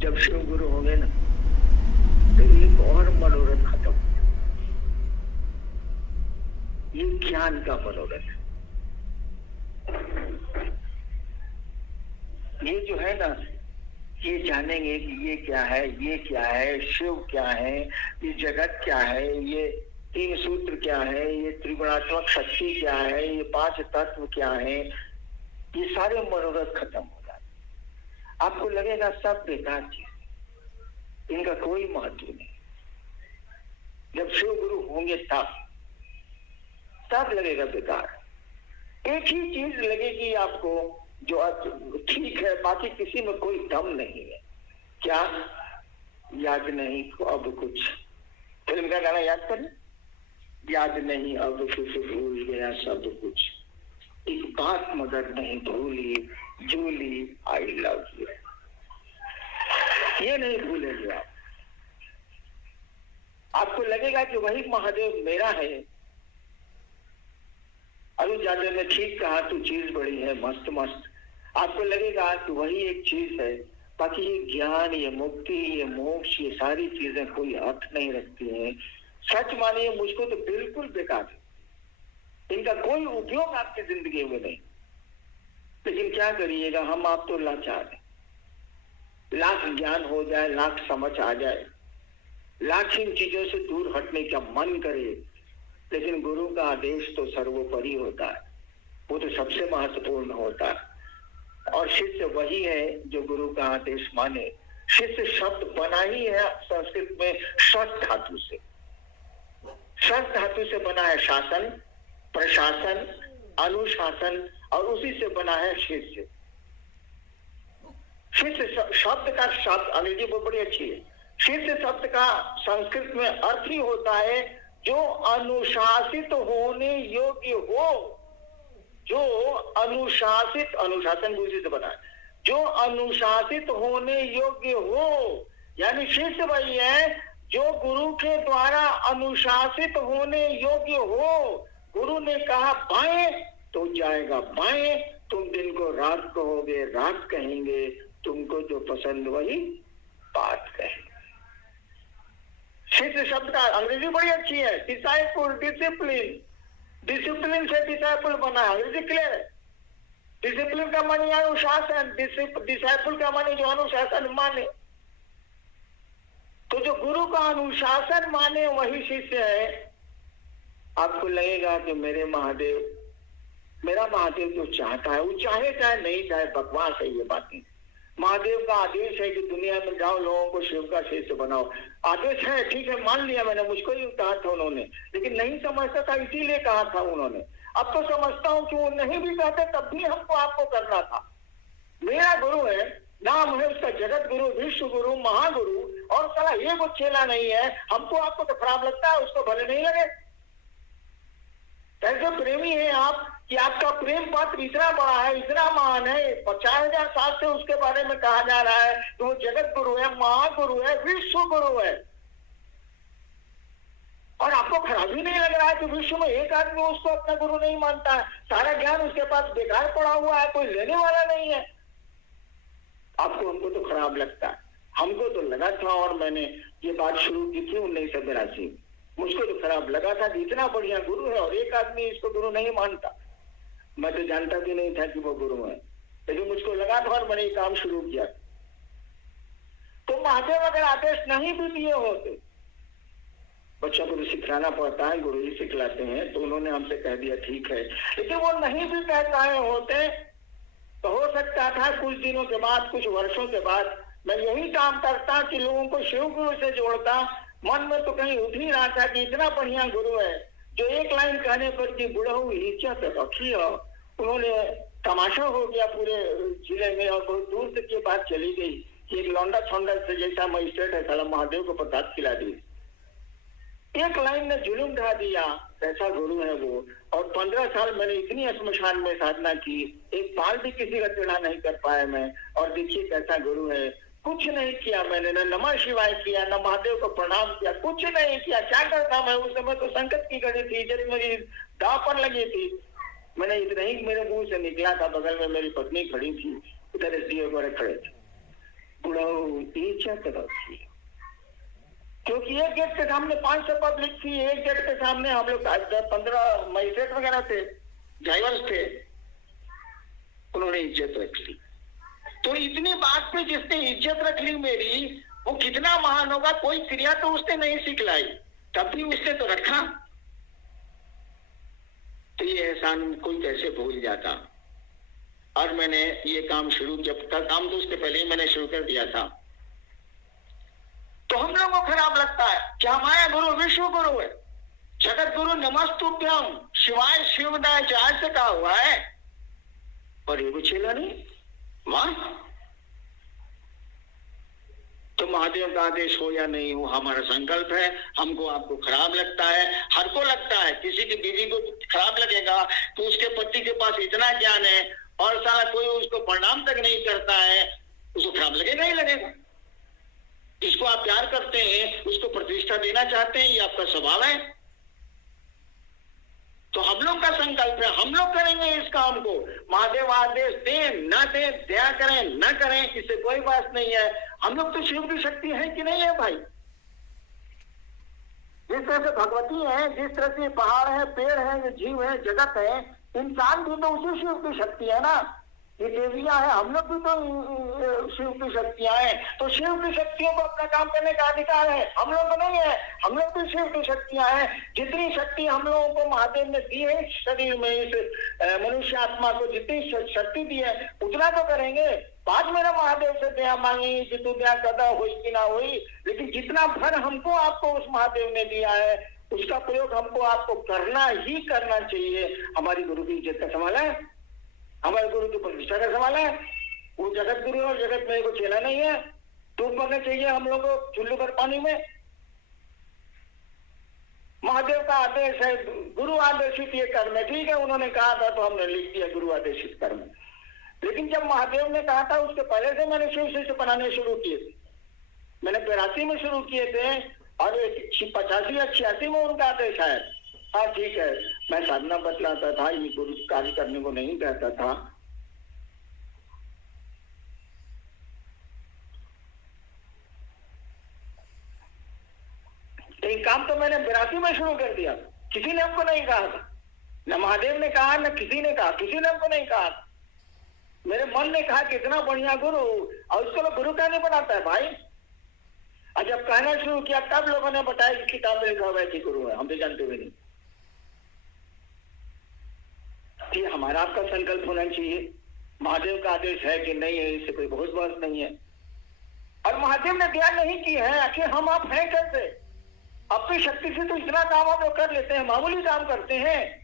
जब शिव गुरु होंगे ना तो एक और मनोरथ खत्म हो जाए। ये ज्ञान का मनोरथ है। ये जो है ना, ये जानेंगे कि ये क्या है, ये क्या है, शिव क्या है, ये जगत क्या है, ये तीन सूत्र क्या है, ये त्रिगुणात्मक शक्ति क्या है, ये पांच तत्व क्या है, ये सारे मनोरथ खत्म हो जाते। आपको लगेगा सब बेकार चीज, इनका कोई महत्व नहीं। जब शिव गुरु होंगे तब लगेगा बेकार। एक ही चीज लगेगी आपको जो ठीक है, बाकी किसी में कोई दम नहीं है। क्या? याद नहीं अब कुछ, फिल्म का गाना याद कर, याद नहीं अब कुछ, भूल गया सब कुछ, एक बात मगर नहीं भूली, जूली आई लव यू। ये नहीं भूलेंगे आप। आपको लगेगा कि वही महादेव मेरा है। अरुण यादव ने ठीक कहा, तू चीज बड़ी है मस्त मस्त। आपको लगेगा कि वही एक चीज है, बाकी ये ज्ञान, ये मुक्ति, ये मोक्ष, ये सारी चीजें कोई अर्थ नहीं रखती हैं। सच मानिए, मुझको तो बिल्कुल बेकार है, इनका कोई उपयोग आपकी जिंदगी में नहीं। लेकिन क्या करिएगा, हम आप तो लाचार हैं। लाख ज्ञान हो जाए, लाख समझ आ जाए, लाख इन चीजों से दूर हटने का मन करे, लेकिन गुरु का आदेश तो सर्वोपरि होता है, वो तो सबसे महत्वपूर्ण होता है। और शिष्य वही है जो गुरु का आदेश माने। शिष्य शब्द बना ही है संस्कृत में शस धातु से। शस धातु से बना है शासन, प्रशासन, अनुशासन, और उसी से बना है शिष्य। शिष्य शब्द का शब्द अंग्रेजी बहुत बड़ी अच्छी है। शिष्य शब्द का संस्कृत में अर्थ ही होता है जो अनुशासित होने योग्य हो, जो अनुशासित, अनुशासन उसी से बना है, जो अनुशासित होने योग्य हो। यानी शिष्य वही है जो गुरु के द्वारा अनुशासित होने योग्य हो। गुरु ने कहा बाएं तो जाएगा बाएं, तुम दिन को रात कहोगे रात कहेंगे, तुमको जो पसंद वही बात कहेंगे। शिष्य शब्द का अंग्रेजी बड़ी अच्छी है, डिसाइपल, डिसिप्लिन। डिसिप्लिन से डिसाइपल बना है, अंग्रेजी क्लियर है। डिसिप्लिन का माने अनुशासन, डिसाइपल का माने जो अनुशासन माने। तो जो गुरु का अनुशासन माने वही शिष्य है। आपको लगेगा कि मेरा महादेव जो चाहता है, वो चाहे चाहे नहीं चाहे, बकवास है ये बातें। महादेव का आदेश है कि दुनिया में जाओ, लोगों को शिव का शिष्य बनाओ। आदेश है, ठीक है, मान लिया मैंने, मुझको ही कहा था उन्होंने, लेकिन नहीं समझता था इसीलिए कहा था उन्होंने। अब तो समझता हूं कि वो नहीं भी कहते तब भी हमको आपको करना था। मेरा गुरु है, नाम है उसका जगत गुरु, विश्व गुरु, महागुरु, और साला ये वो चेला नहीं है। हमको आपको तो खराब लगता है, उसको भले नहीं लगे। ऐसे प्रेमी है आप कि आपका प्रेम पात्र इतना बड़ा है, इतना महान है, 50,000 साल से उसके बारे में कहा जा रहा है कि वो जगत गुरु है, महागुरु है, विश्व गुरु है। और आपको खराब ही नहीं लग रहा है कि विश्व में एक आदमी उसको अपना गुरु नहीं मानता है, सारा ज्ञान उसके पास बेकार पड़ा हुआ है, कोई लेने वाला नहीं है। आपको, हमको तो खराब लगता है। हमको तो लगा था, और मैंने ये बात शुरू की थी 1982 में, मुझको तो खराब लगा था कि इतना बढ़िया गुरु है और एक आदमी इसको गुरु नहीं मानता। मैं तो जानता भी नहीं था कि वो गुरु है, लेकिन मुझको लगा था और मैंने ये काम शुरू किया। तो महादेव अगर आदेश नहीं भी दिए होते, बच्चों को तो सिखाना पड़ता है, गुरु जी सिखलाते हैं, तो उन्होंने हमसे कह दिया ठीक है, लेकिन वो नहीं भी कह पाए होते तो हो सकता था कुछ दिनों के बाद, कुछ वर्षों के बाद मैं यही काम करता कि लोगों को शिव गुरु से जोड़ता। मन में तो कहीं उठ ही रहा था कि इतना बढ़िया गुरु है जो एक लाइन कहने पर कि बुढ़ऊ इज्जत रखी हो। उन्होंने तमाशा हो गया पूरे जिले में, और बहुत दूर तक ये बात चली गई कि एक लौंडा छोंडा से जैसा मजिस्ट्रेट है, साला महादेव को प्रसाद खिला दी। एक लाइन में जुलूम ढा दिया, ऐसा गुरु है वो। और 15 साल मैंने इतनी स्मशान में साधना की, एक बाल भी किसी का टेढ़ा नहीं कर पाया मैं। और देखिए कैसा गुरु है, कुछ नहीं किया मैंने, न नमः शिवाय किया, न महादेव को प्रणाम किया, कुछ नहीं किया। क्या करता मैं उस समय, तो संकट की घड़ी थी, जब मेरी दांव पर लगी थी। मैंने इतना ही मेरे मुंह से निकला था, बगल में मेरी पत्नी खड़ी थी, उधर एसडीओ वगैरह खड़े थे। इज्जत रखी, क्योंकि एक गेट के सामने 500 पब्लिक थी, एक गेट के सामने हम लोग 15 मजिस्ट्रेट वगैरह थे, ड्राइवर्स थे, उन्होंने इज्जत रख ली। तो इतनी बात पे जिसने इज्जत रख ली मेरी, वो कितना महान होगा। कोई क्रिया तो उसने नहीं सिखलाई, तब भी उसने तो रखा। तो ये एहसान कोई कैसे भूल जाता। और मैंने ये काम शुरू, जब तक काम तो उसके पहले ही मैंने शुरू कर दिया था। तो हम लोगों को खराब लगता है कि हमारा गुरु विश्व गुरु है, जगत गुरु नमस्तुभ्यम शिवाय शिवदाय चाय से कहा हुआ है, और ये चेला नहीं। वाह! तो महादेव का आदेश हो या नहीं हो, हमारा संकल्प है। हमको आपको खराब लगता है, हर को लगता है। किसी की बीवी को खराब लगेगा तो उसके पति के पास इतना ज्ञान है और साला कोई उसको प्रणाम तक नहीं करता है, उसको खराब लगेगा ही लगेगा। जिसको आप प्यार करते हैं उसको प्रतिष्ठा देना चाहते हैं, ये आपका स्वभाव है। तो हम लोग का संकल्प है, हम लोग करेंगे इस काम को। महादेव आदेश दें न दें, दया करें न करें, इससे कोई बात नहीं है। हम लोग तो शिव की शक्ति है कि नहीं है भाई? जिस तरह से भगवती है, जिस तरह से पहाड़ है, पेड़ है, ये जीव है, जगत है, इंसान भी तो उसी शिव की शक्ति है ना। ये देवियां हैं, हम लोग भी तो शिव की शक्तियां हैं। तो शिव की शक्तियों को अपना काम करने का अधिकार है, हम लोग को नहीं है। हम लोग भी शिव की शक्तियां हैं। जितनी शक्ति हम लोगों को महादेव ने दी है शरीर में, इस मनुष्य आत्मा को जितनी शक्ति दी है उतना तो करेंगे। बाद में महादेव से दया मांगी कि तू दया कदा हुई कि ना हुई, लेकिन जितना भर हमको आपको उस महादेव ने दिया है उसका प्रयोग हमको आपको करना ही करना चाहिए। हमारी गुरु की इज्जत का सवाल है, हमारे गुरु की प्रतिष्ठा का सवाल है। वो जगत गुरु और जगत में को चेला नहीं है। डूब मरना चाहिए हम लोग को चुल्लू भर पानी में। महादेव का आदेश है, गुरु आदेशित ये कर्म है, ठीक है, उन्होंने कहा था तो हमने लिख दिया गुरु आदेशित कर्म। लेकिन जब महादेव ने कहा था उसके पहले से मैंने शिव शिष्य बनाने शुरू किए थे। मैंने 82 में शुरू किए थे और 85 या 86 में उनका आदेश आया। हाँ ठीक है, मैं साधना बतलाता था, ये गुरु कार्य करने को नहीं कहता था। तो ये काम तो मैंने 82 में शुरू कर दिया, किसी ने हमको नहीं कहा था, न महादेव ने कहा न किसी ने कहा, किसी ने हमको नहीं कहा। मेरे मन ने कहा कि इतना बढ़िया गुरु, और उसको लोग गुरु कहने बनाता है भाई। और जब कहना शुरू किया तब लोगों ने बताया कि किताब में लिखा हुआ है कि गुरु है, हम तो जानते हुए नहीं। ये हमारा आपका संकल्प होना चाहिए। महादेव का आदेश है कि नहीं है, इससे कोई बहुत बात नहीं है। और महादेव ने ध्यान नहीं की है, आखिर हम आप हैं कैसे? अपनी शक्ति से तो इतना काम हम लोग कर लेते हैं, मामूली काम करते हैं।